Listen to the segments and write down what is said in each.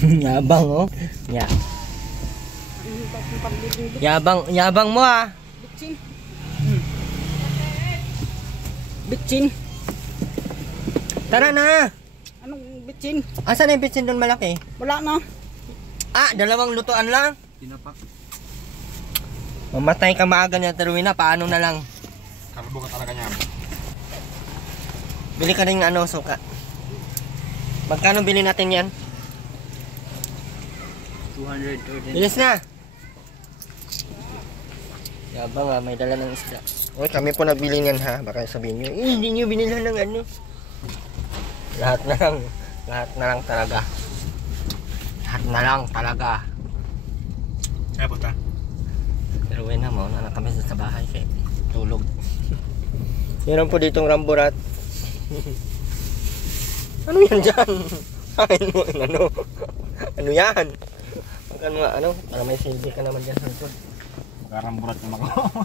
Yabang oh. Yabang mo ah. Bitchin. Bitchin. Tara na. Anong bitchin? Asan yung bitsin doon malaki? Wala na. Ah, dalawang lutuan lang. Tinapak. Mamatay ka maaga niya, Terwina. Paano na lang? Karbo ka talaga niya. Bili ka rin ano, suka. Magkano bili natin yan? 230. Bilis na! Yabang may dala ng isda. Uy, kami po nabili niyan ha. Baka sabihin nyo, hindi nyo binilhan ng ano. Lahat na lang. Lahat na lang talaga. Lahat na lang talaga. Kaya punta. Pero wala na, mauna na kami sa bahay kaya tulog. Meron po ditong ramburat. Ano yan dyan? Kain mo yung ano? Ano yan? Magkano nga ano? Para may silbi ka naman dyan sa likod. Karamburat naman ako.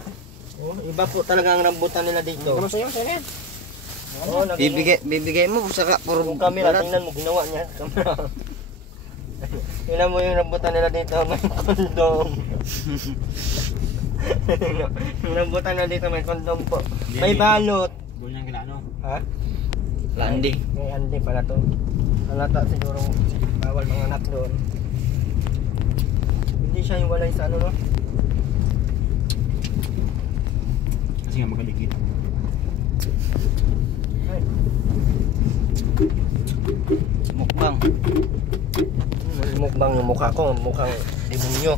Oh, iba po talaga ang rambutan nila dito. Ano sa'yo? Sa'yo yan? Oh, Bibigay mo saka puro yung camera, tingnan mo, ginawa niya sa camera. Tingnan mo yung rambutan nila dito, may kondom. Yung rambutan nila dito, may kondom po. May balot. Doon niyang ginaano. Ha? Landi. May andi pala to. Halata siguro bawal mga anak doon. Hindi siya yung walay sa ano no? Kasi nga magaligid. Ay. Mukbang. Mukbang yung mukha ko, mukhang demonyo.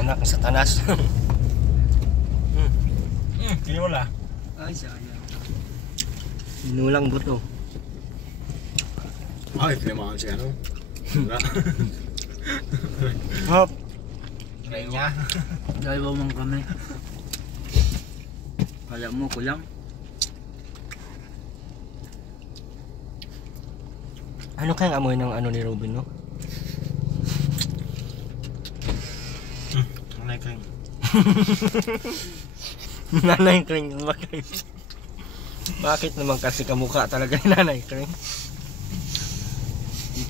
Anak ng satanas. Hindi wala. Ay, sayang. Inulang buto. Ay, tinamaan siya ano. Wala. Hop. Try niya. Dalawa mong kami. Kala mo, kulang. Ano kayang amoy ng ano ni Robin no? Nanay ka. Nanay Kring. Bakit naman kasi kamukha talaga ni Nanay Kring?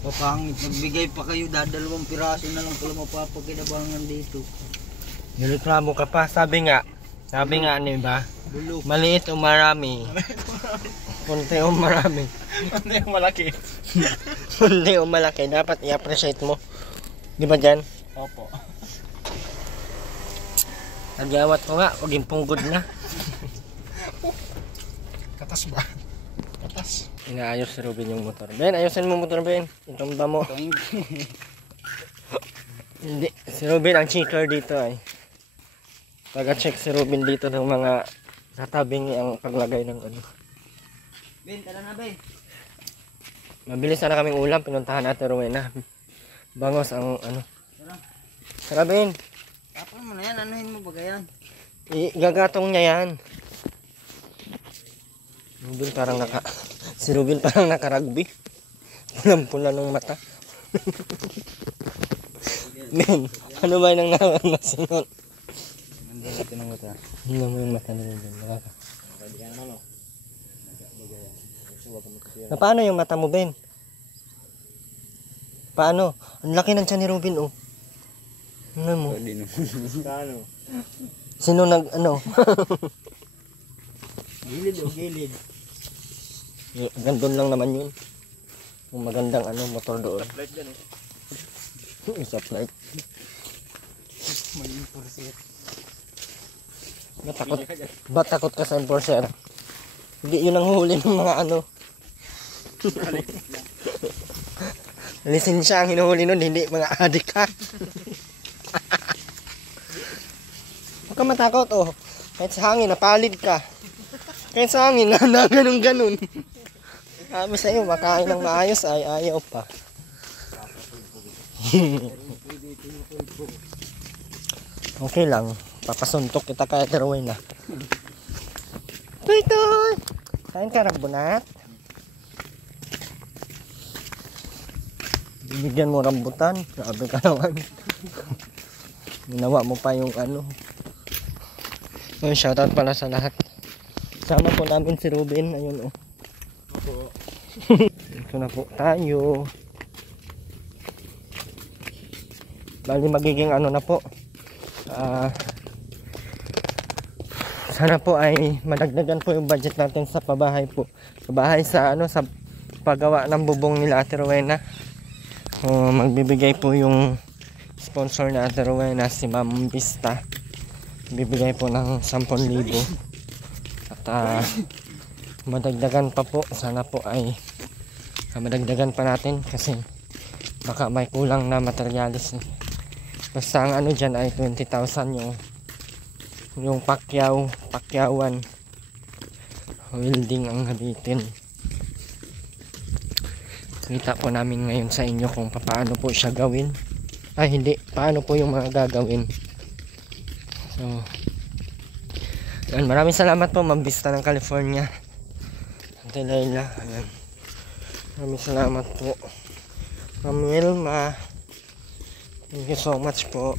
Papangit. Nagbigay pa kayo, dadalawang piraso na lang pala mapapagkinabangan dito. Nireklamo ka pa. Sabi nga ano ba? Bulok. Maliit o marami? Kunti o marami? Ano yung malaki? Kunti o malaki. Dapat i-appreciate mo. Di ba dyan? Opo. Nagyawat ko nga. Huwag yung punggod na. Katas ba? Katas. Inaayos si Robin yung motor. Ben, ayusin mo motor, Ben. Itumba mo. Hindi. Si Robin ang cheater dito ay. Taga-check si Robin dito ng mga katabing ang paglagay ng ano. Ben, tara na, Ben. Mabilis na kaming ulam. Pinuntahan natin Rowena. Bangos ang ano. Tara. Tara, Ben. Tapon mo na yan. Anuhin mo ba yan? Gagatong niya yan. Robin parang si Robin parang naka-rugby. Pulang-pula ng mata. Men, ano ba yung nangangasingon? Nandito ito ng mata. Tingnan mo yung mata ni Robin. Na paano yung mata mo, Ben? Paano? Ang laki ng tiyan ni Robin, oh. Ano mo? Paano? Sino ano? Gilid o gilid? Gandun lang naman yun. Kung magandang motor doon. Light dyan eh. Stoplight. May impulsir. Ba't takot ka sa enforcer? Hindi yun ang huli ng mga lisensya ang hinuhuli nun, hindi mga adik ha. Huwag ka matakot oh. Kahit sa hangin, napalid ka. Kahit sa hangin, na ganun. Sabi sa'yo, makain ng maayos ay ayaw pa. Okay lang. Papasuntok kita kaya Rowena. Toy! Kain ka rambunat? Bibigyan mo rambutan. Grabe ka naman. Ginawa mo pa yung Oh, shoutout pala sa lahat. Sama po namin si Robin. Ayun oh. Opo. diretso na po tayo. Bali magiging ano na po, sana po ay madagdagan po yung budget natin sa pabahay po. Pabahay sa ano, sa paggawa ng bubong nila Ate Rowena. Magbibigay po yung sponsor na Ate Rowena, si Ma'am Vista. Bibigay po ng 10,000. At madagdagan pa po, sana po ay madagdagan pa natin kasi baka may kulang na materialis. Basta ang ano dyan ay 20,000 yung pakyawan welding ang nabitin. Kita po namin ngayon sa inyo kung paano po siya gawin. Ay hindi, paano po yung mga gagawin. So yan, maraming salamat po Ma'am Vista ng California, Ate Laila. Ayan. Maraming salamat po Ma'am Wilma, thank you so much po.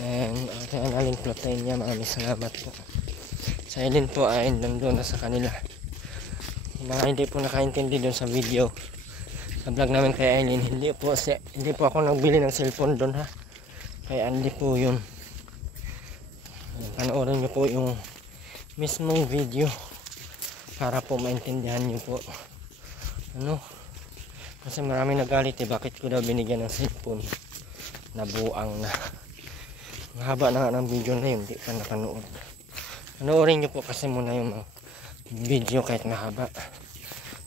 And Ate Analing Plotenia, maraming salamat po. Sa Eileen po ay nandun na sa kanila. Mga hindi po nakaintindi doon sa video, sa vlog namin kay Eileen, hindi po ako nagbili ng cellphone doon ha. Kay Andy po yun. Panoorin nyo po yung mismong video para po maintindihan nyo po. Ano? Kasi marami nagalit bakit ko daw binigyan ng cellphone na buang na. Mahaba na nga ng video na yun, hindi pa napanood. Panoorin nyo po kasi muna yung video kahit mahaba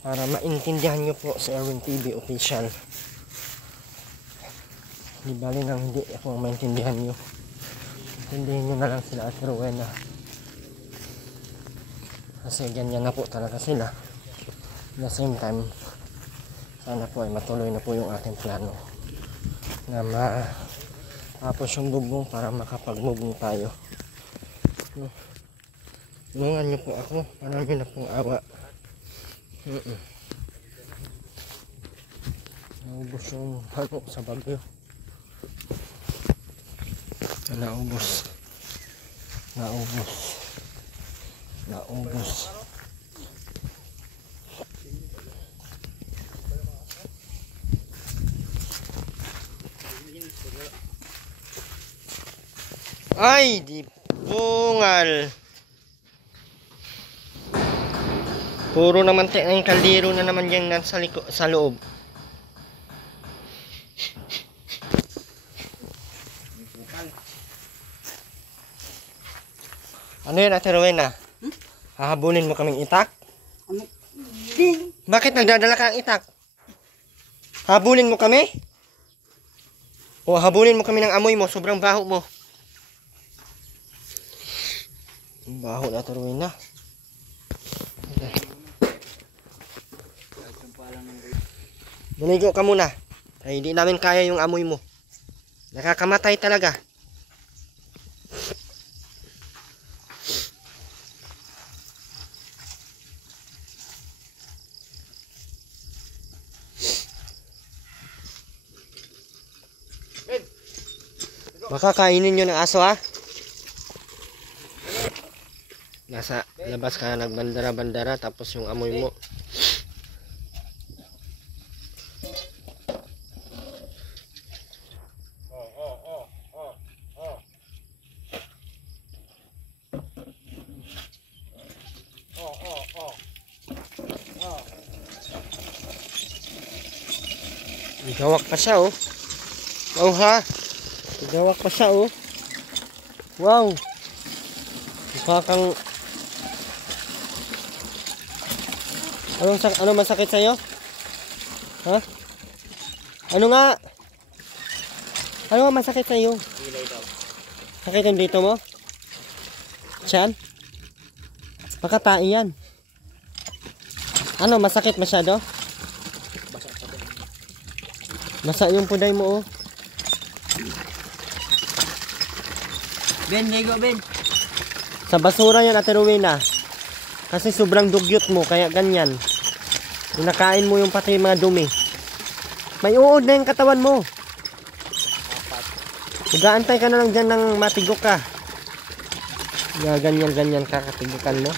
para maintindihan nyo po sa Erwin TV official. Di bali nang hindi ako maintindihan nyo, intindihin nyo na lang sila Ate Rowena kasi ganyan na po talaga sila. At the same time, sana po ay matuloy na po yung ating plano na tapos yung bubong para makapag-bubong tayo. Tulungan nyo po ako, marami na pong awa. Naubos yung hanok sa bagyo. Naubos. Ay, di bungal. Puro naman yung kaldero na naman yan sa loob. Ano yun Ate Rowena? Hahabulin mo kaming itak? Bakit nagdadala ka ng itak? Habulin mo kami? O habulin mo kami ng amoy mo, sobrang baho mo. Baho na Ate Rowena. Bumigo ka muna. Ay, hindi namin kaya yung amoy mo. Nakakamatay talaga. Baka kainin nyo ng aso ha. Nasa labas ka nagbandara-bandara tapos yung amoy mo. Igawak pa siya oh. Oh ha. Igawak pa siya oh. Wow. Mukha kang ano masakit sa'yo? Ha? Ano nga? Ano nga masakit sa'yo? Sakit yung dito mo? Tiyan? Pagkatai yan. Ano masakit masyado? Basa yung puday mo oh. Ben, ligo Ben. Sa basura yan Ate Rowena. Kasi sobrang dugyot mo kaya ganyan. Nakain mo yung pati mga dumi. May uod na yung katawan mo. Mag-aantay ka na lang dyan ng matigok ka. Ganyan-ganyan ka katigukan mo.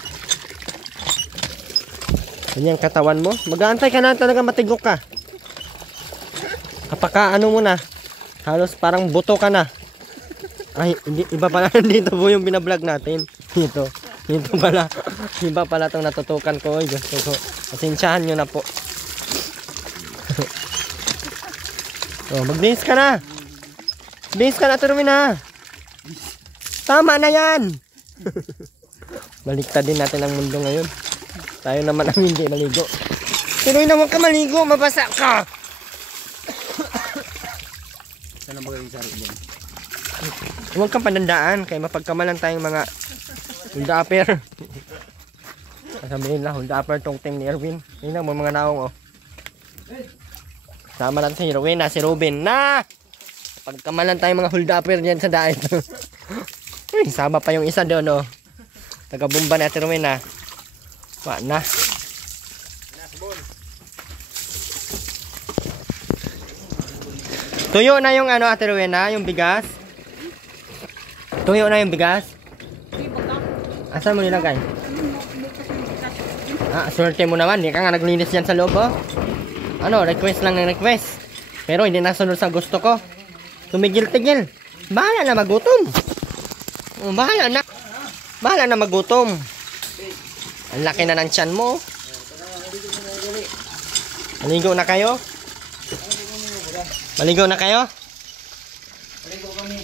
Ganyan katawan mo. Mag-aantay ka na talaga matigok ka. Kapaka ano mo na. Halos parang buto ka na. Ay, hindi, iba pala dito po yung binablog natin. Dito pala. Iba pala itong natutukan ko. Ay, gusto ko. Pasensyahan nyo na po. Oh, mag-base ka na. Base ka na, Terwin ha. Tama na yan. Baliktad din natin ang mundo ngayon. Tayo naman ang hindi maligo. Terwin naman ka maligo, mabasa ka. Sana ba kayong sari dyan? Huwag kang panandaan, kaya mapagkamalan tayong mga hulda-upper. Sabihin lang, hulda-upper tong team ni Erwin. Yun lang, mga naong oh. Sama natin si Erwin na, si Ruben na! Pagkamalan tayong mga hulda-upper dyan sa diet. Sama pa yung isa doon oh. Taga-bumba na si Erwin na. Wala na. Tuyo na yung ano, Ate Rowena, yung bigas. Tuyo na yung bigas. Asan mo nilagay? Swerte mo naman, hindi ka nga naglinis yan sa loob, oh. Ano, request lang ng request. Pero hindi nasunod sa gusto ko. Tumigil-tigil. Bahala na magutom. Bahala na magutom. Ang laki na ng tiyan mo. Maligo na kayo? Maligo na kayo? Maligo kami.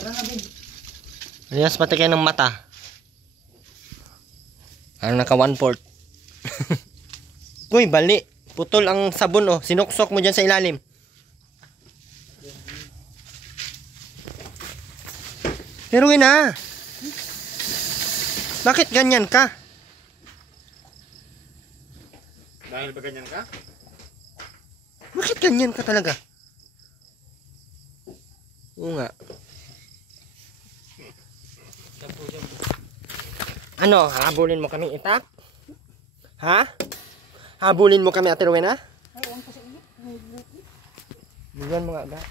Tara na, Bin. Linas pati kayo ng mata. Ano naka 1/4. Uy, bali. Putol ang sabon oh. Sinuksok mo dyan sa ilalim. Pero na. Bakit ganyan ka? Dahil ba ganyan ka? Bakit ganyan ka talaga? Oo nga. Ano, habulin mo kaming itak? Ha? Habulin mo kami, Ate Rowena? Bigyan mo nga ba?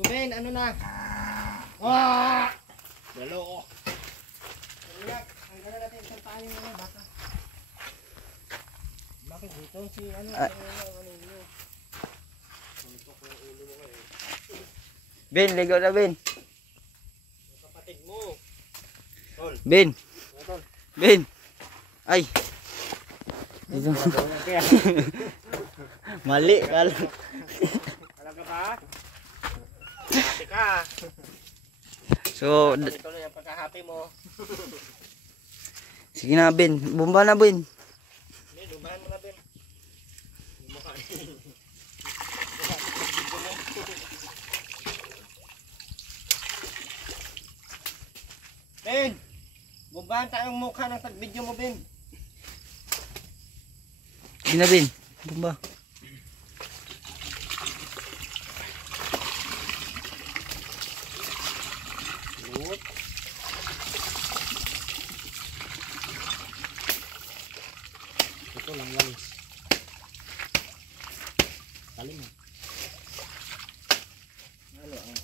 Ruben, ano na? Dalo. Hanggang natin isang paano yung mga baka. Bakit dito? Si ano? Ben, ligo na, Ben. Kapatid mo. Ben. Ben. Ay. Dito. Mali. Talaga ba? Happy ka. So, Tuloy ang pagka-happy mo. sige na, Ben. Bumba na, Ben. Hindi, lumahan mo na, Ben. Mukha. Ben! Bumbahan tayong mukha ng tag-video mo, Ben. Sige na, Ben. Bumba. Ito lang walis. Kali mo. Ano ang...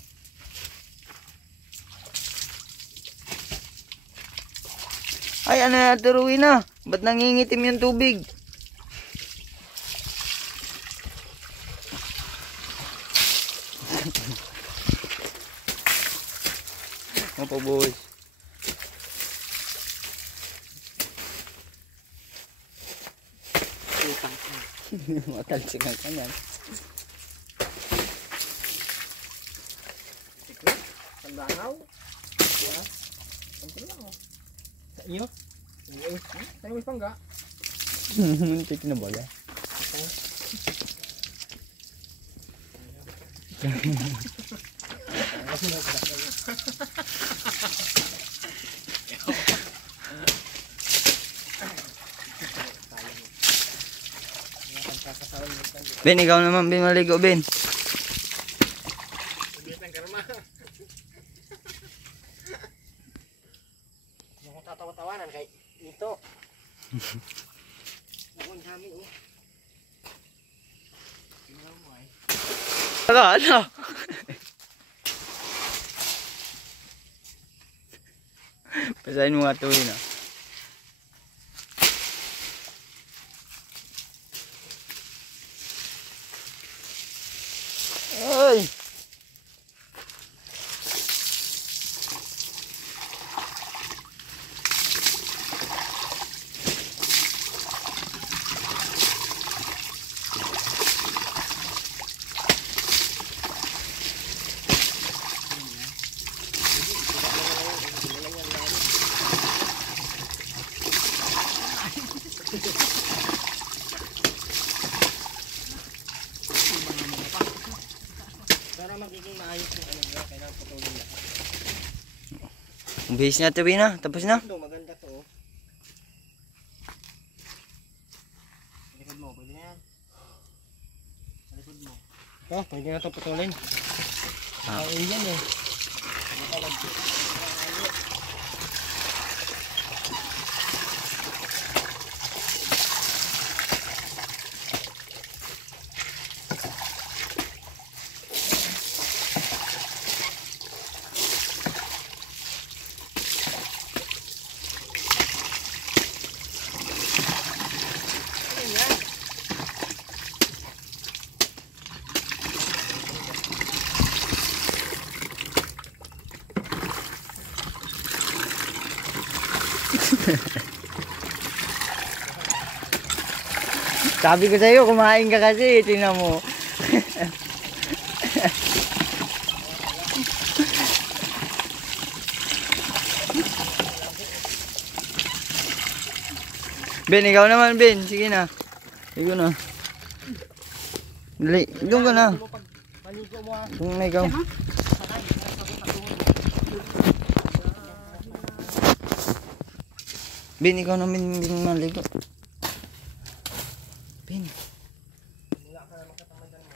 Ay, ano na, turuin na. Ba't nangingitim yung tubig? Opo, boys. Matalsik ang kanyan. Sandangaw? Ha? Sandangaw? Sa iyo? Sa iyo pangga? Muntik na ba yan? Ben, ikaw naman, Ben, maligo, Ben. Yung tatawa-tawanan kay ito. Buong namin oh. Ano? Basahin mo nga tuwin ah. Ay! Para magiging maayos yung ano nila, kailangan putulin lahat. Ang bihis na tuwin ah. Tapos na. Ito, maganda to. Oh. Sa likod mo, pwede na yan. Sa likod mo. Oh, pwede na to putulin. Kain yan eh. Sabi ko sa'yo, kumain ka kasi. Tingnan mo. Ben, ikaw naman, Ben. Sige na. Sige na. Dali, doon ka na. Paligo mo ah. Doon na ikaw. Ben, ikaw naman din maligo. Ben. Wala ka naman katamadan mo.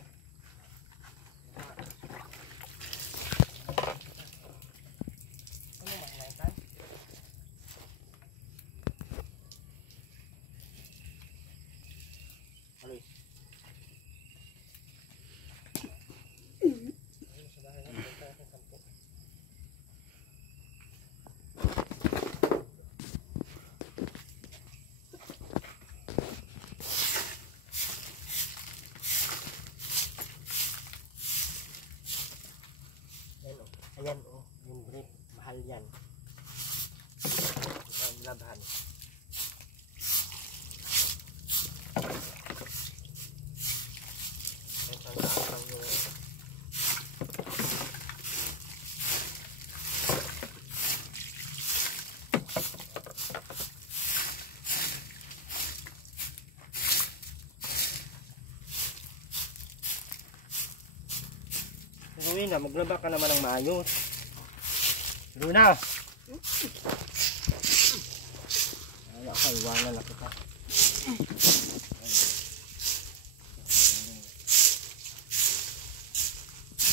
Ano mahinaitan? Aloy. Ayan oh, yung brief, mahal yan. Ang labhan. Luna, maglaba ka naman ng maayos. Luna! Wala ka, iwanan na kita.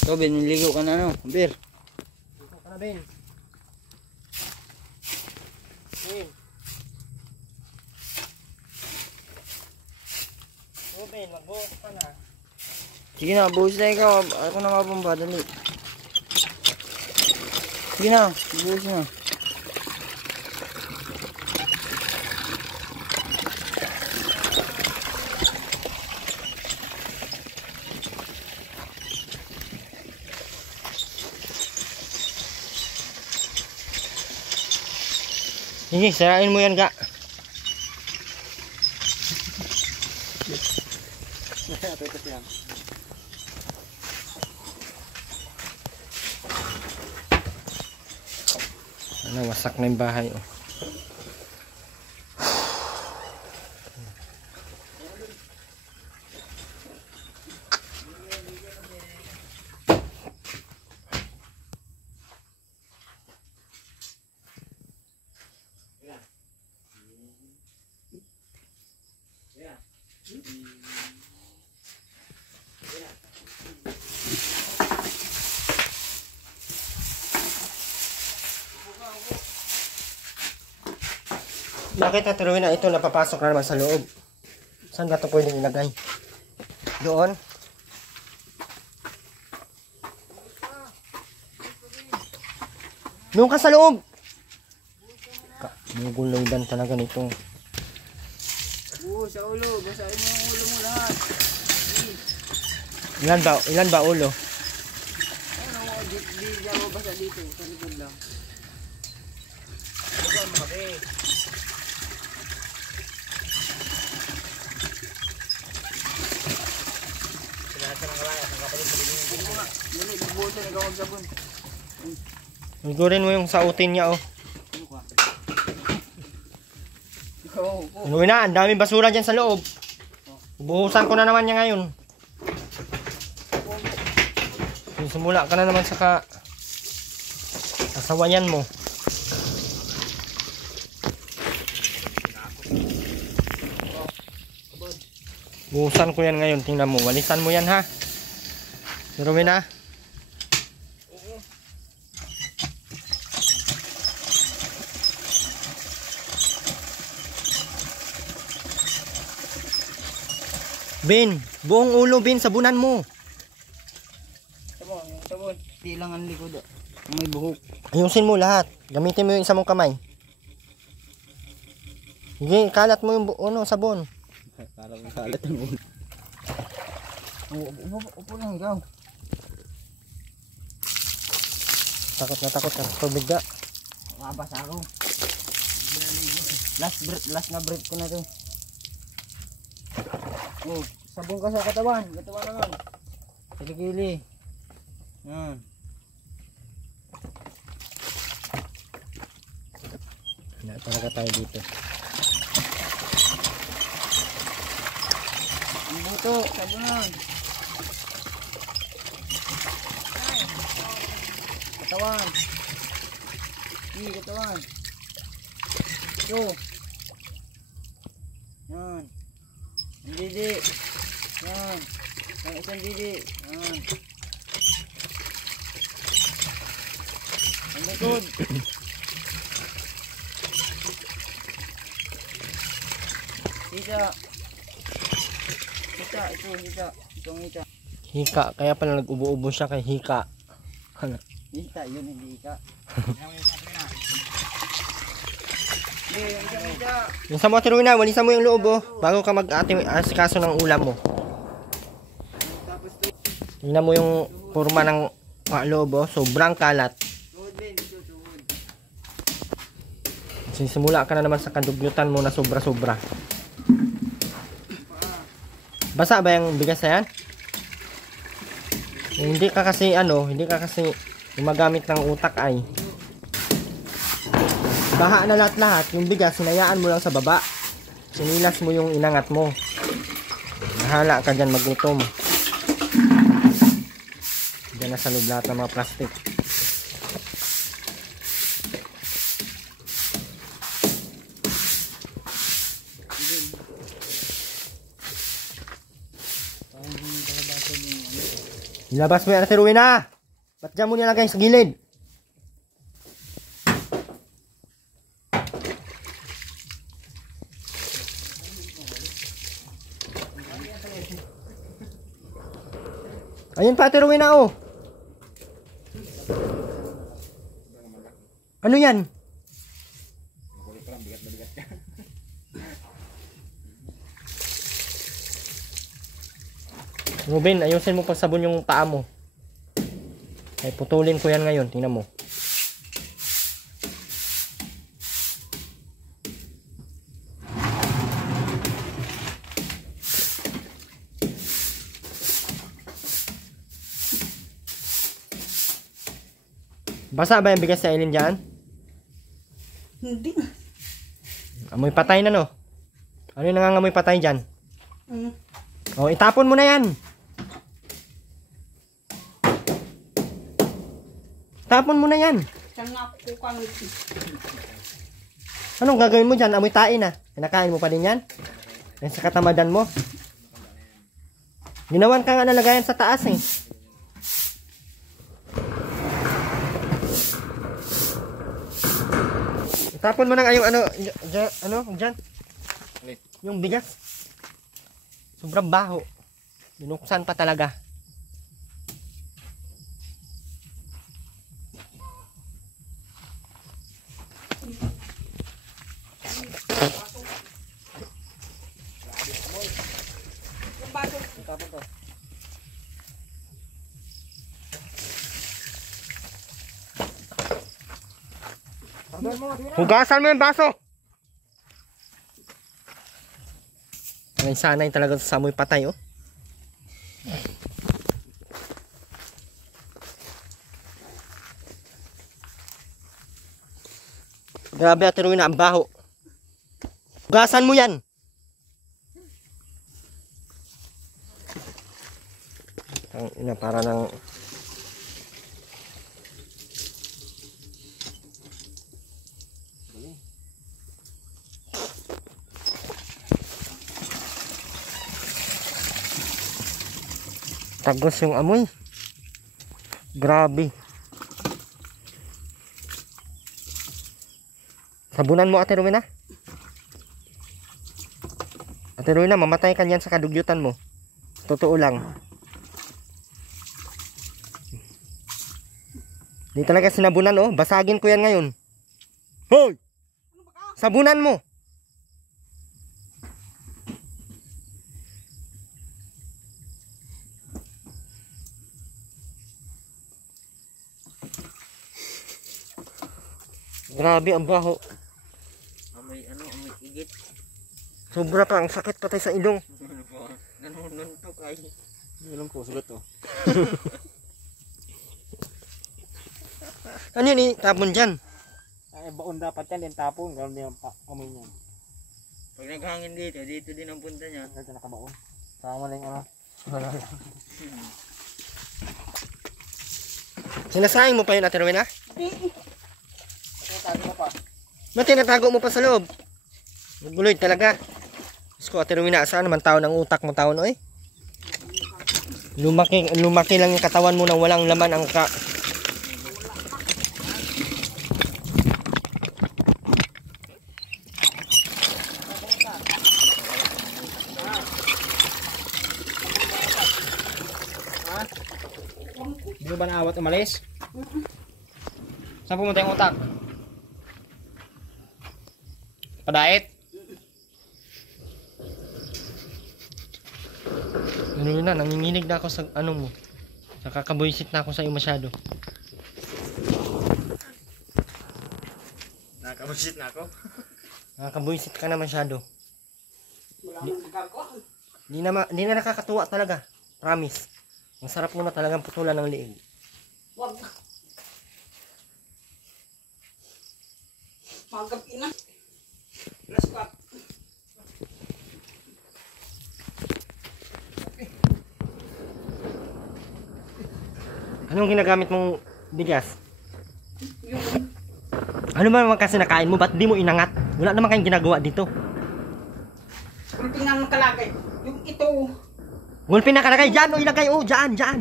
Ikaw, Ben, niligo ka na, no? Bir. Dito ka na, Ben. Ben. Oh, Ben, magbuhos ka na. Sige na, buhos na ikaw. Ako na mabamba, dali. Sige na, buhos na. Sige, sarain mo yan, Ga. Ano, wasak na yung bahay, oh. Bakit naturuin na ito napapasok na naman sa loob? Saan ba ito pwedeng ilagay? Doon? Doon ka sa loob! Muguludan talaga nito. Sa ulo. Basahin mo yung ulo mo lahat. Ilan ba ulo? Ano mo, di ako basa dito. Sa likod lang. Dali, bubuhusan. Ikaw magsabon. Igurin mo yung sautin niya oh. Ano ka? Ikaw, upo. Ano na, ang daming basura dyan sa loob. Buhusan ko na naman niya ngayon. Simula ka na naman sa kasawayan mo. Buhusan ko yan ngayon, tingnan mo. Walisan mo yan ha. Pero na. Bin, buong ulo Bin, sabunan mo. Sabon, yung sabon. Di lang ang likod. May buhok. Ayusin mo lahat. Gamitin mo yung isa mong kamay. Sige, kalat mo yung sabon. Parang kalat ang ulo. Upo lang ikaw. Takot ka sa tubig da. Mabasa ako. Last na breath ko na to. Oh, sabon ka sa katawan. Katawan naman. Kilikili. Yan. Wala talaga tayo dito. Ang buto, sabunan. Katawan. Katawan. Ito. Yan. Ang didi. Yan. Ang isang didi. Yan. Ang likod. Hita. Itong hita. Hika, kaya pala nag-ubo-ubo siya kay hika. Hita, yun hindi hika. Hindi, yung isang hita. Yung sa motor na, walisan mo yung loob oh. Bago ka mag-asikaso ng ulam mo. Tapos ito. Tingnan mo yung forma ng loob oh. Sobrang kalat. Tuhod din, ito tuhod. Simula ka na naman sa kandugyutan mo na sobra-sobra. Basa ba yung bigas na yan? Hindi ka kasi gumagamit ng utak ay. Baha na lahat-lahat, yung bigas sinayaan mo lang sa baba. Sinilas mo yung inangat mo. Nahala ka dyan magutom. Diyan na sa loob lahat ng mga plastic. Ilabas mo yan na tiruin na! Ba't dyan mo nilagay sa gilid? Ayun pa, tiruin na oh! Ano yan? Ruben, ayusin mo pagsabon yung paa mo. Ay, putulin ko yan ngayon. Tingnan mo. Basa ba yung bigas sa ilin dyan? Hindi. Amoy patay na no? Ano yung nangangamoy patay dyan? Mm. O, itapon mo na yan. Tapon mo na yan. Saan nga ako kang Anong gagawin mo dyan? Amoy tae na. Kinakain mo pa din yan? Yan sa katamadan mo. Ginawan ka nga nalagayan sa taas eh. Itapon mo na nga yung dyan. Yung bigas. Sobrang baho. Binuksan pa talaga. tapon to. Hugasan mo yung baso. Ay, sanay talaga sa amoy patay, oh. Grabe, Ate Rowena, ang baho. Hugasan mo yan. Ang ina, para ng... Tagos yung amoy. Grabe. Sabunan mo, Ate Rowena. Ate Rowena, mamatay ka niyan sa kadugyutan mo. Totoo lang. Di talaga sinabunan, oh. Basagin ko yan ngayon. Hoy! Sabunan mo. Grabe ang baho. Amoy amoy igit. Sobra pa, ang sakit patay sa ilong. Nanununtok ay. Alam ko, sugat to. Ano yun, tapon dyan? Ay, baon dapat yan, yung tapon. Gano'n din ang amoy niya. Pag naghangin dito, dito din ang punta niya. Ito nakabaon. Sama lang ano. Sinasayang mo pa yun, Ate Rowena? Tago mo pa. Ba't tinatago mo pa sa loob? Nagbuloy talaga. Diyos ko, Ate Rowena, saan naman taon ang utak mo taon, oy? Lumaki lang yung katawan mo nang walang laman ang Hindi mo ba naawat umalis? Saan pumunta yung utak? Padait? Ano na, nanginginig na ako sa ano mo. Nakakabuisit na ako sa iyo masyado. Nakabusit na ako. Nakakabuisit ka na masyado. Wala nang magagawa. Di na nakakatuwa talaga. Promise. Ang sarap mo na talagang putulan ng liig. Wag. Magabi na. Let's go. Anong ginagamit mong bigas? Ano ba naman kasi nakain mo? Ba't di mo inangat? Wala naman kayong ginagawa dito. Kung tingnan mo kalagay. Yung ito. Gulpin na kalagay dyan o ilagay o dyan.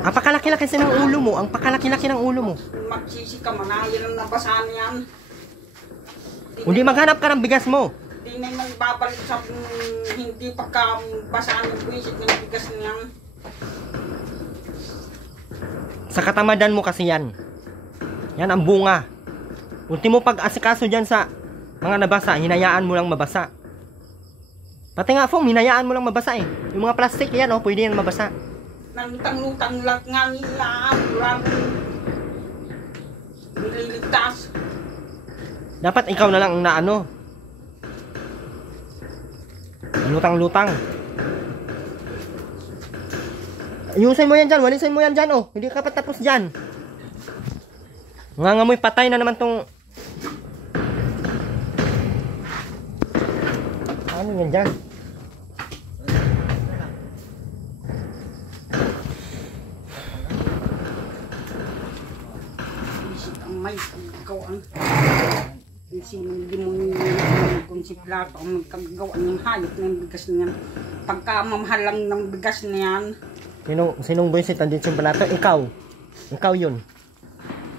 Ang pakalaki-laki ng ulo mo. Ang pakalaki-laki ng ulo mo. Magsisi ka man. Yan ang nabasahan yan. Hindi maghanap ka ng bigas mo. Di na man babalik sa hindi pagkabasahan yung buwisit ng bigas niyan. Sa katamadan mo kasi yan. Yan ang bunga. Ultimo pag-asikaso dyan sa mga nabasa, hinayaan mo lang mabasa. Pati nga Fong, hinayaan mo lang mabasa eh. Yung mga plastic yan oh, pwede yan mabasa. Nalutang-lutang lang nga niya. Wala nililigtas. Dapat ikaw na lang ang naano. Lutang-lutang. Ayusin mo yan dyan, walisin mo yan dyan oh. Hindi ka pa tapos dyan. Ngangamoy patay na naman tong... Ano yan dyan? Isip ang may pagkawaan. Kung sinong demonyo kung si Plato ang nagkagawa ng hayop ng bigas niyan. Pagka mamahal lang ng bigas niyan. Sinong buwisit andito sa balato? Ikaw yun.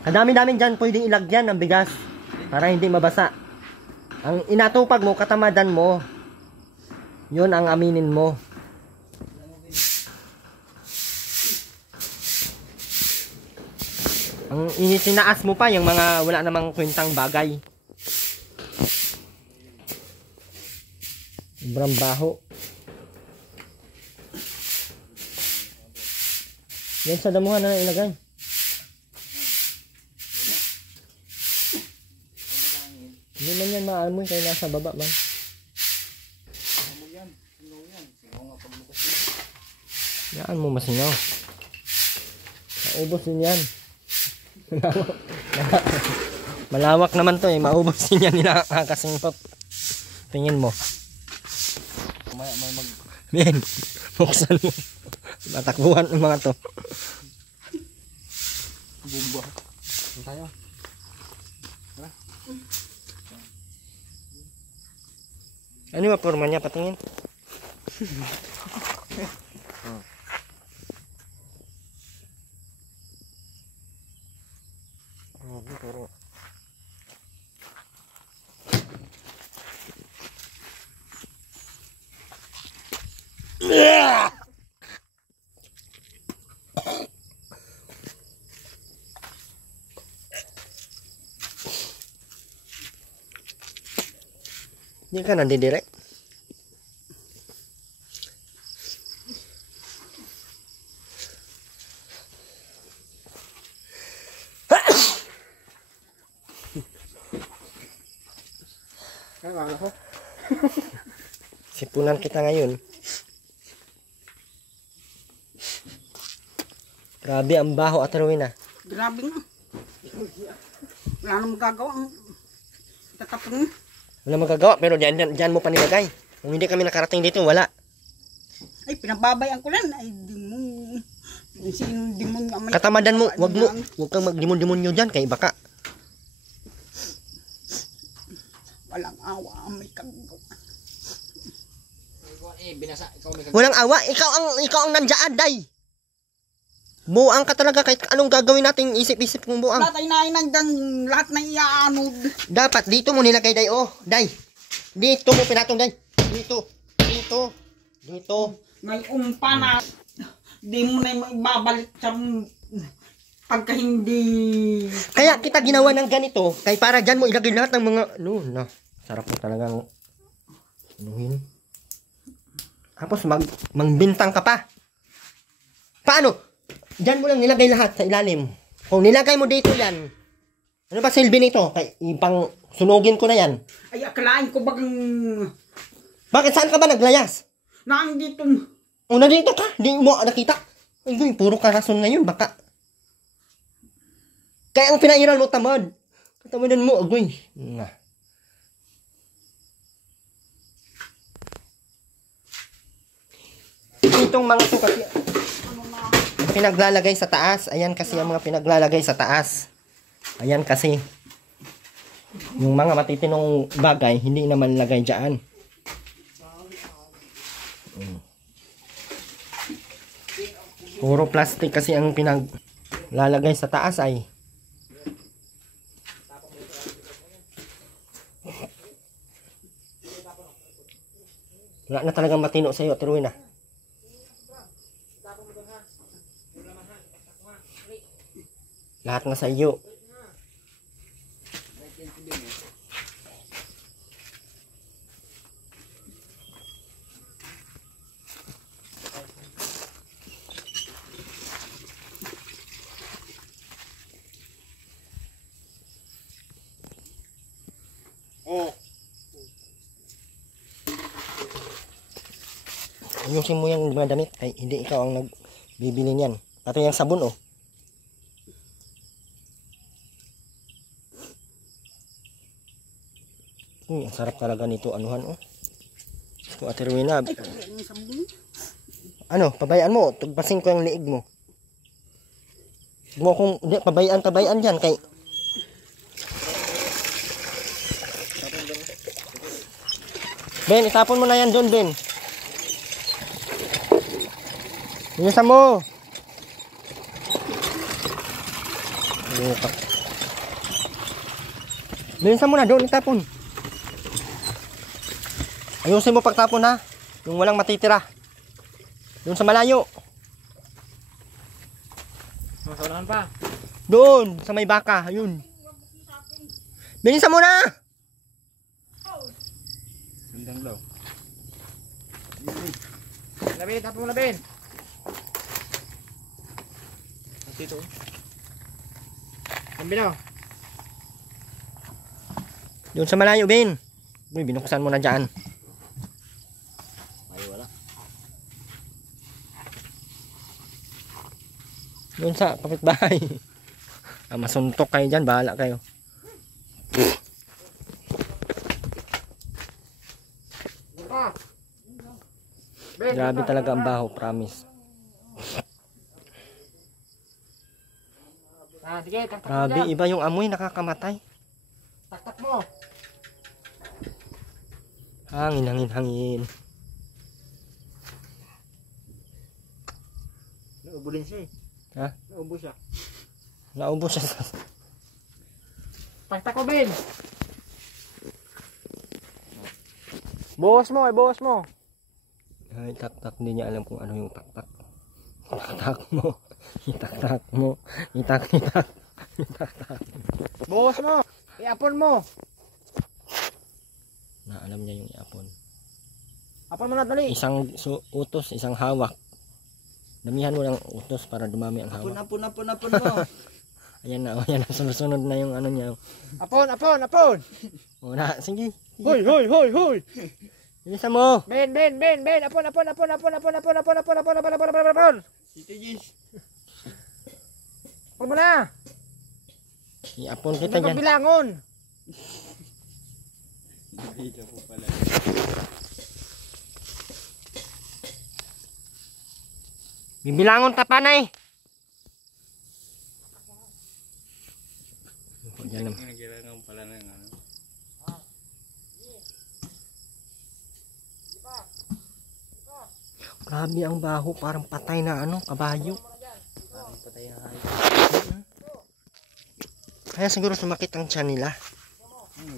Kadami-dami dyan pwedeng ilagyan ng bigas para hindi mabasa. Ang inatupag mo, katamadan mo, yun ang aminin mo. Ang initinaas mo pa yung mga wala namang kwentang bagay. Sobrang baho. Yan sa damuhan na ilagay. Hindi man yan maamoy kaya nasa baba man. Yan mo masingaw. Maubos din yan. Malawak naman to eh. Maubos din yan nila kakasingpap. Tingin mo. Men, buksan mo. Matakbuhan ng mga to. Bumba. Saan tayo? Ano yung forma niya? Patingin. Pero hindi ka nandidirek. Sipunan kita ngayon. Grabe ang baho at Rowena. Grabe nga. Wala nang magagawa. Tatapon mo. Wala magagawa pero diyan mo pa nilagay. Kung hindi kami nakarating dito, wala. Ay, pinababayan ko lang. Ay, di mo. Sino di mo nga may... Katamadan mo, wag kang magdimon-demonyo diyan kay baka. Walang awa ang may kagawa. Binasa. Ikaw may Walang awa, ikaw ang nandiyan, day. Buang ka talaga kahit anong gagawin natin, isip-isip kong buang. Lahat ay nainagdan, lahat na iaanod. Dapat dito mo nilagay, day. Oh, day. Dito mo pinatong, day. Dito. May umpa na. Di mo na ibabalik sa pagka hindi... Kaya kita ginawa ng ganito, kay para dyan mo ilagay lahat ng mga, no. Sarap mo talagang anuhin. Tapos mangbintang ka pa. Paano? Diyan mo lang nilagay lahat sa ilalim. Kung nilagay mo dito yan, ano ba silbi nito? Kay ipang sunugin ko na yan. Ay, akalain ko bagang... Bakit saan ka ba naglayas? Nandito. O nandito ka, di mo nakita. Ay, puro karason ngayon, baka. Kaya ang pinairal mo tamad. Katamadan mo, agoy. Nga. Itong mga to kasi pinaglalagay sa taas. Ayan kasi ang mga pinaglalagay sa taas. Ayan kasi. Yung mga matitinong bagay, hindi naman lagay dyan. Puro plastic kasi ang pinaglalagay sa taas ay. Wala na talagang matino sa iyo, Terwin. Lahat na sa iyo. Ayusin mo yung mga damit. Ay, hindi ikaw ang nagbibili niyan. Pati yung sabon, oh. Uy, ang sarap talaga nito, anuhan, oh. So, Ate Rowena, ano, pabayaan mo. Tugpasin ko yung liig mo. Huwag mo kung, hindi, pabayaan dyan, kay... Ben, itapon mo na yan doon, Ben. Bilisan mo. Bilisan mo na doon, itapon. Ayusin mo pagtapon, ha. Yung walang matitira. Doon sa malayo. Masaunahan pa. Doon, sa may baka, ayun. Bilisan mo na. Sundang daw. Labin, tapos mo labin. dito. Ang binaw. Doon sa malayo, Ben. Uy, binuksan mo na dyan. Ay, wala. Doon sa kapitbahay. Masuntok kayo dyan, bahala kayo. Grabe talaga ang baho, promise. Sige, taktak mo Grabe, dyan. iba yung amoy, nakakamatay. Taktak mo. Hangin, hangin, hangin. Naubo din siya eh. Ha? Naubo siya. Naubos siya. Taktak ko, Ben. Buhos mo, buhos mo. Ay, tak-tak, hindi niya alam kung ano yung tak-tak. Tak-tak mo. Itak-tak mo. Itak-itak. Itak-tak. Buhos mo. Iapon mo. Alam niya yung iapon. Apon mo na dali. Isang utos, isang hawak. Damihan mo ng utos para dumami ang hawak. Apon mo. Ayan na, sunod-sunod na yung ano niya. Apon, apon, apon. O na, sige. Hoy, hoy, hoy, hoy. Bilisan mo. Ben, Ben, Ben, Ben. Apon, apon, apon, apon, apon, apon, apon, apon, apon, apon, apon, apon, apon. Tito Jis. Apon mo na. Iapon kita Hindi dyan. magbilangon. Dito po pala. Bibilangon ta panay. Yan naman. Kailangan pala ng ano. Grabe ang baho, parang patay na ano, kabayo. Parang patay na kayo. Kaya siguro sumakit ang tiyan nila.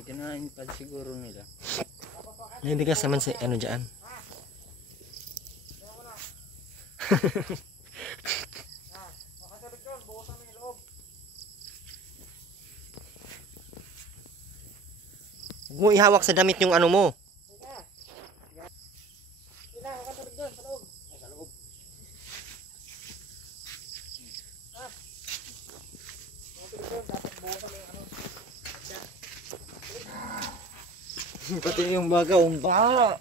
Kinain pa siguro nila. May bigas naman si ano dyan. Huwag mo ihawak sa damit yung ano mo. Pati yung baga, baha.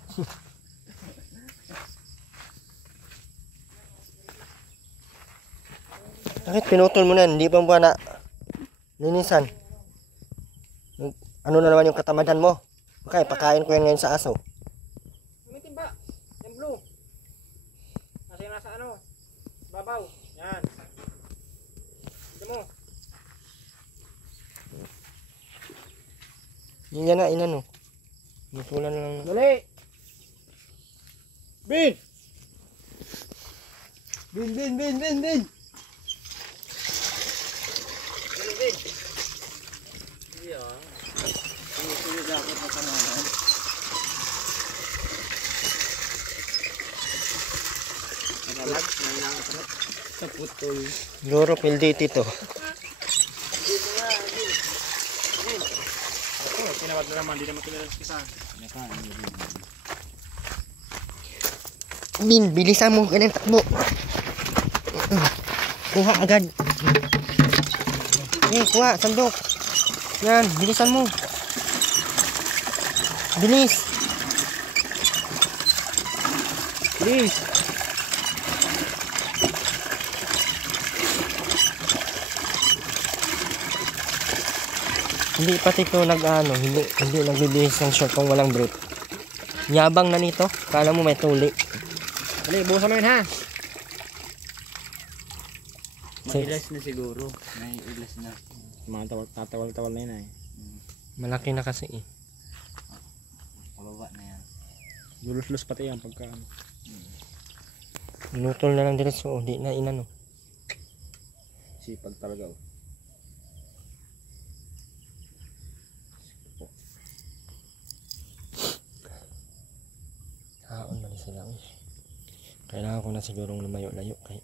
Bakit pinutol mo na? Hindi pa ba na linisan? Ano na naman yung katamadan mo? Okay, pakain ko yan ngayon sa aso. Umitim ba? Yung blue. Kasi nasa ano? Babaw. Yan. Ito mo. Yan na, inano. Mutulan lang. Dali. Ben. Bin. Sige dapat na kananan. Nakalag na lang sa putol. Siguro pilditi to. Tinawad na naman. Di naman kinalas kisa. Bin, bilisan mo. Ganun takbo. Kuha agad. Kuha, sandok. Yan, bilisan mo. Bilis. Please. Hindi pati ito hindi nagbibihis ng short kung walang brake. Yabang na nito. Kala mo may tuli. Dali, buhusan mo yun ha. May ilas na siguro. May ilas na. Mga tatawal-tawal na yun eh. Malaki na kasi eh. Pababa na yan. Lulus-lus pati yan pagka ano. Inutol na lang diretso. Hindi na inano. Sipag talaga oh. Haon na sila. Kailangan ko na sigurong lumayo-layo kay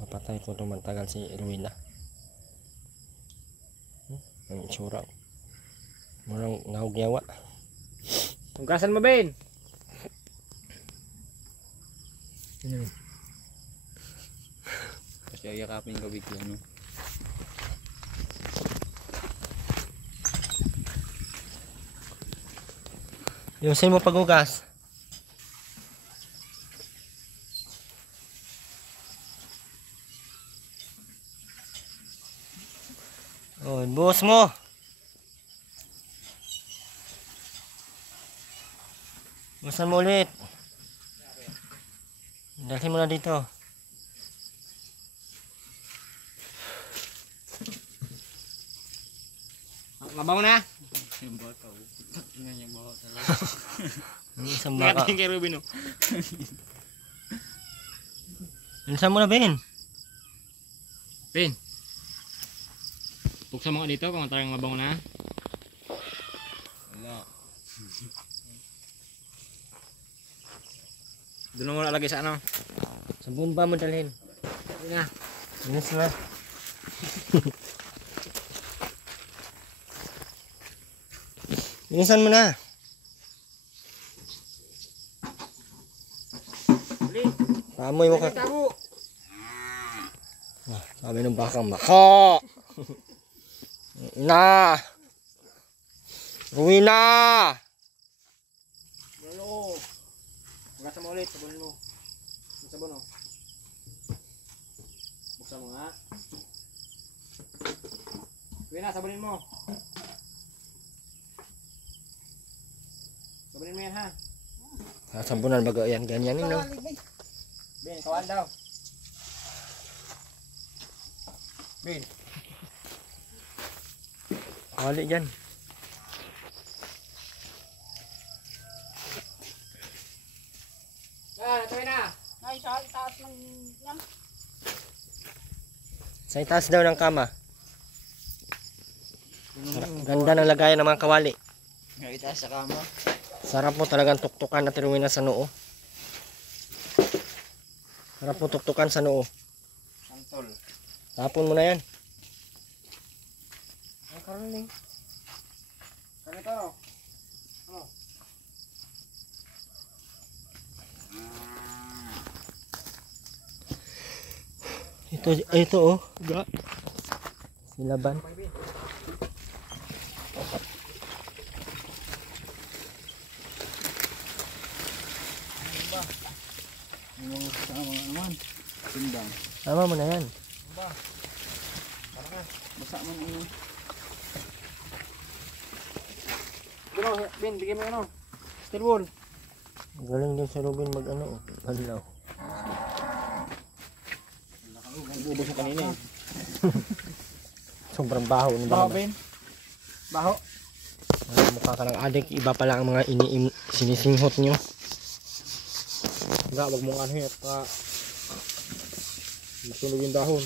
mapatay ko itong magtagal si Erwina. Ang itsura. Murang nahugyawa. Hugasan mo, Ben. Siya yakapin ka bigla, no? Yusin mo paghugas. Oh, buhos mo. Buhusan mo ulit. Dalhin mo na dito. Mabaw na. Yung bata, oh. Tingnan yung baho talaga. Ang isang baka. Nakatingin kay Ruben, oh. Bilisan mo na, Ben. Ben. Buksan mo nga dito kung talagang mabango na. Wala. Doon mo na lagay sa ano. Sa bomba mo dalhin. Hindi na. Bilis na. Bilisan mo na. Pamoy mo ka. Tabo. Sabi ng bakang baka. Na. Ruwi na. Lolo. Buksan mo ulit. Sabunin mo. Yung sabon, oh. Buksan mo nga. Uwi na, sabunin mo. Sabunin mo yan, ha. Sampunan baga yan ganyan no. Ben, kawan daw. Ben. Kawali dyan. Yan, natuloy na. Ay, sa itaas ng yan. Sa itaas daw ng kama. Ganda ng lagayan ng mga kawali. Nakita sa kama. Sarap mo talagang tuktukan at tiruin na sa noo. Sarap mo tuktukan sa noo. Santol. Tapon mo na yan. Ay, karoling. Ganito, no? Ito oh. Silaban. Yung sama naman. Tindang. Tama mo na yan. Basa man ano. Ano, Ben, bigyan mo ano. Steel wool. Galing din sa Ruben mag ano. Halilaw. Ubus mo kanina, eh. Sobrang baho. Baho, Ben. Baho. Mukha ka ng adik. Iba pala ang mga sinisinghot nyo. Enggak, wag mong ano yun. Masunog yung dahon.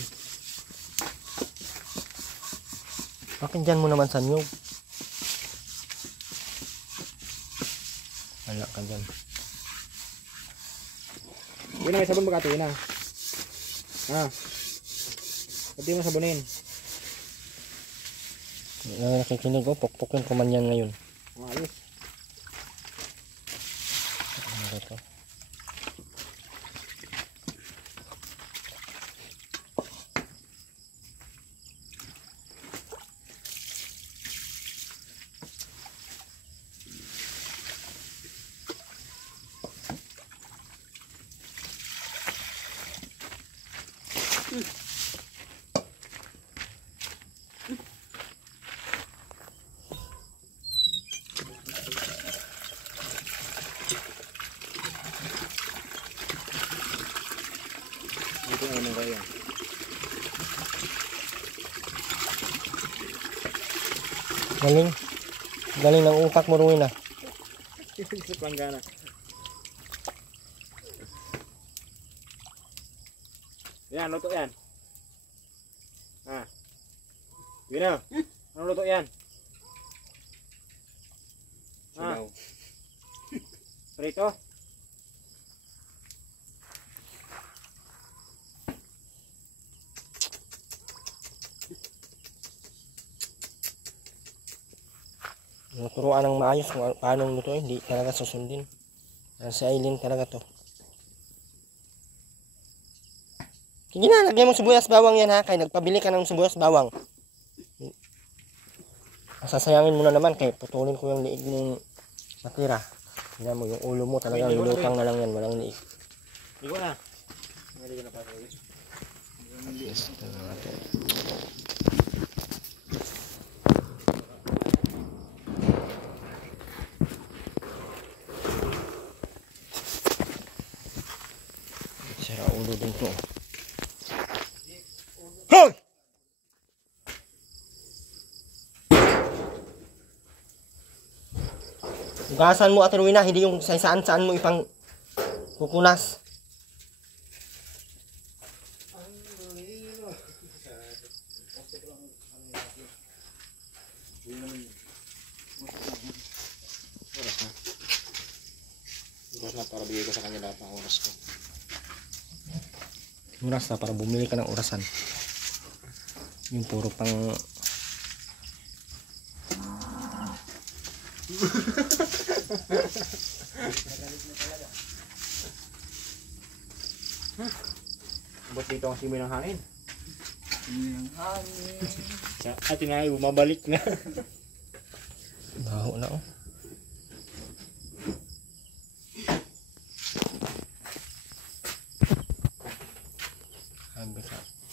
Bakit dyan mo naman sa nyug? Wala ka dyan. Yun na, may sabon bagati, yun na. Pati mo sabunin. Nakikinig ko. Pukpukin ko man yan ngayon. Maayos. Ano ito? Ito yung ano kaya. Galing. Galing ng utak mo Ruin ah. Sa planggana. Yan, luto yan. Yun na. Anong luto yan? Sabaw. Prito? Turuan ng maayos kung paano luto, hindi talaga susundin. Si Aileen talaga to. Sige na, lagyan mo sibuyas bawang yan ha. Kaya nagpabili ka ng sibuyas bawang. Sasayangin mo na naman kaya putulin ko yung liig ng matira. Tingnan mo yung ulo mo talagang lulutang na lang yan. Walang liig. Hindi ko na. Hindi ko na pa. Yes, ito natin. Sira ulo din to. Hoy! Ugasan mo at Rowena, hindi yung saan-saan mo ipang pupunas. Oras na para bigay ko sa kanya lahat ng oras ko. Oras na para bumili ka ng orasan. Yung puro pang Ba't dito ang simoy ng hangin? At tinay, bumabalik na. baho na oh.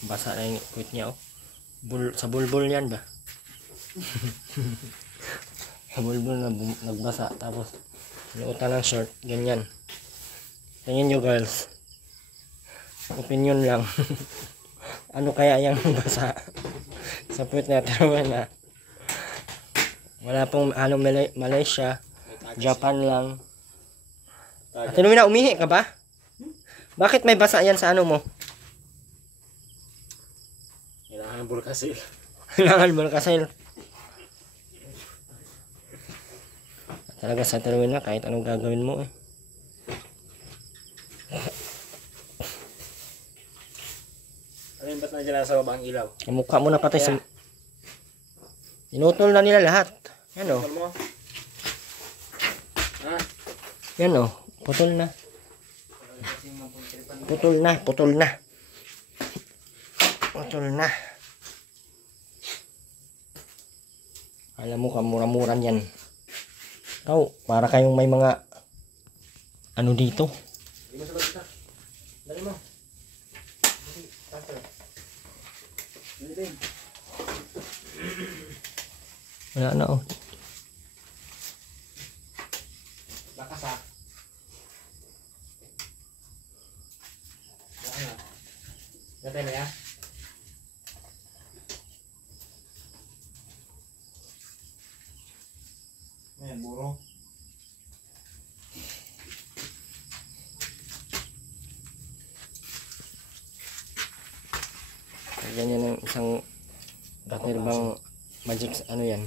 Basa na yung puwit niya oh. Sa bulbul yan ba? Sa bulbul na nagbasa. Tapos nuutan ng short. Ganyan. Tingin nyo girls. Opinion lang. Ano kaya yung basa sa puwit na taruan na? Wala pong Malaysia. Japan lang. Ate Lumina, umihi ka ba? Bakit may basa yan sa ano mo? Kailangan ng bulkasil. Kailangan mo kasi talaga sa taruin na kahit anong gagawin mo eh. Ano yung ba't nandiyan sa baba ang ilaw? Yung mukha mo na patay sa... Tinutol na nila lahat. Yan o. Tol mo? Ha? Yan o. Putol na. Putol na. Putol na. Putol na. Alam mo kamura-muran yan. Ikaw, para kayong may mga ano dito. Hindi mo sa basta. Dali mo. Wala na oh. Lakas ha. Lakas na. Gatay na yan. Ayan, buro. Ganyan yung isang bang magic ano yan.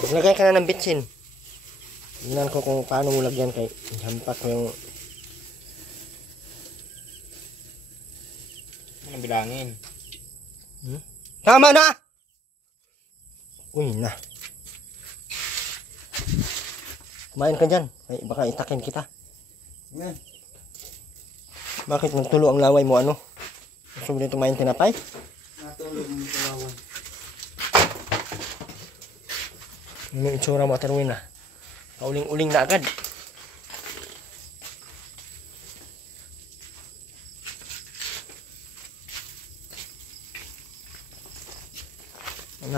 Maglagay ka na ng bitsin. Tingnan ko kung paano mo lagyan kay hampak ko yung Ang bilangin. tama na! Uy na. Kumain ka dyan. Ay, baka itakin kita. Amen. Bakit nagtulo ang laway mo ano? Gusto mo dito kumain tinapay? Natulog mo sa lawan. Ano yung itsura mo at Erwin ah? Kauling-uling na agad.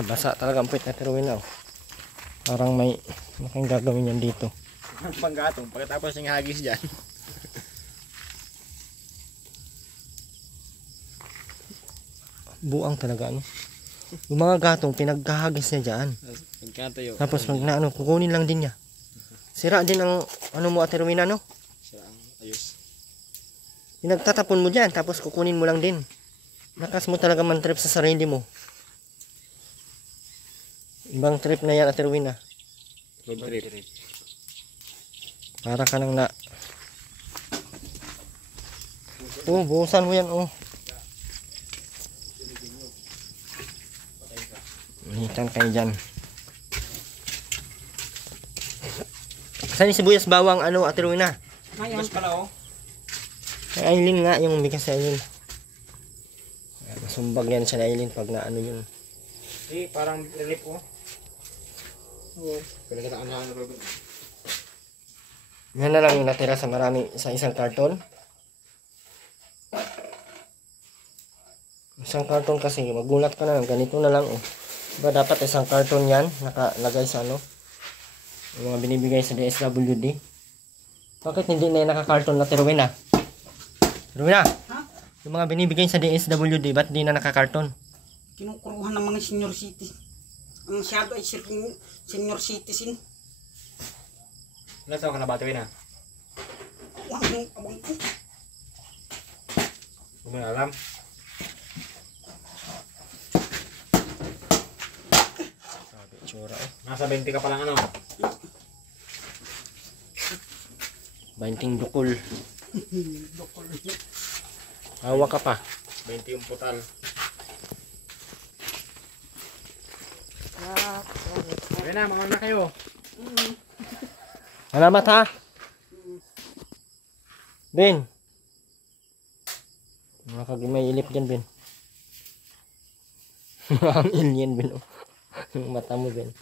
Basa talaga ang puwit na Erwin ah. Parang may making gagawin yan dito. Panggatong. Pagkatapos ng hagis dyan. Buang talaga ano. Yung mga gatong pinaghahagis niya dyan. Pagkatayo. Tapos pag na ano, kukunin lang din niya. Sira din ang ano mo at Erwin ano? Sira ang ayos. Pinagtatapon mo dyan, tapos kukunin mo lang din. Lakas mo talaga man trip sa sarili mo. Ibang trip na yan at Erwin ah. Road trip. Para ka nang na... Oh, buhusan mo yan oh. Initan kayo dyan. Saan yung sibuyas bawang ano at Erwin ah? Ngayon, Mas pala oh. Ay, Aileen nga, yung bigas sa Aileen. Masumbag yan sa Aileen pag na ano yun. Parang relief oh. Oo. Pinagkataan na ano. Yan na lang yung natira sa marami, sa isang karton. Isang karton kasi, magulat ka na, ganito na lang oh. Diba dapat isang karton yan, nakalagay sa ano, yung mga binibigay sa DSWD. Bakit hindi na yung nakakarton na Rowena? Rowena, yung mga binibigay sa DSWD, ba't di na nakakarton? Kinukuruhan ng mga senior citizen. Ang masyado ay senior citizen. Ilan taon ka na ba, Rowena? Huwag mong abang ko. Hindi mo na alam. Sabi, tsura eh. Nasa 20 ka pa lang ano. 20 dukol. Hawa ka pa. 20 yung putal. Rowena, mga na kayo. Salamat ha. Ben. May ilip dyan, Ben. Ang alien, Ben. Yung mata mo, Ben.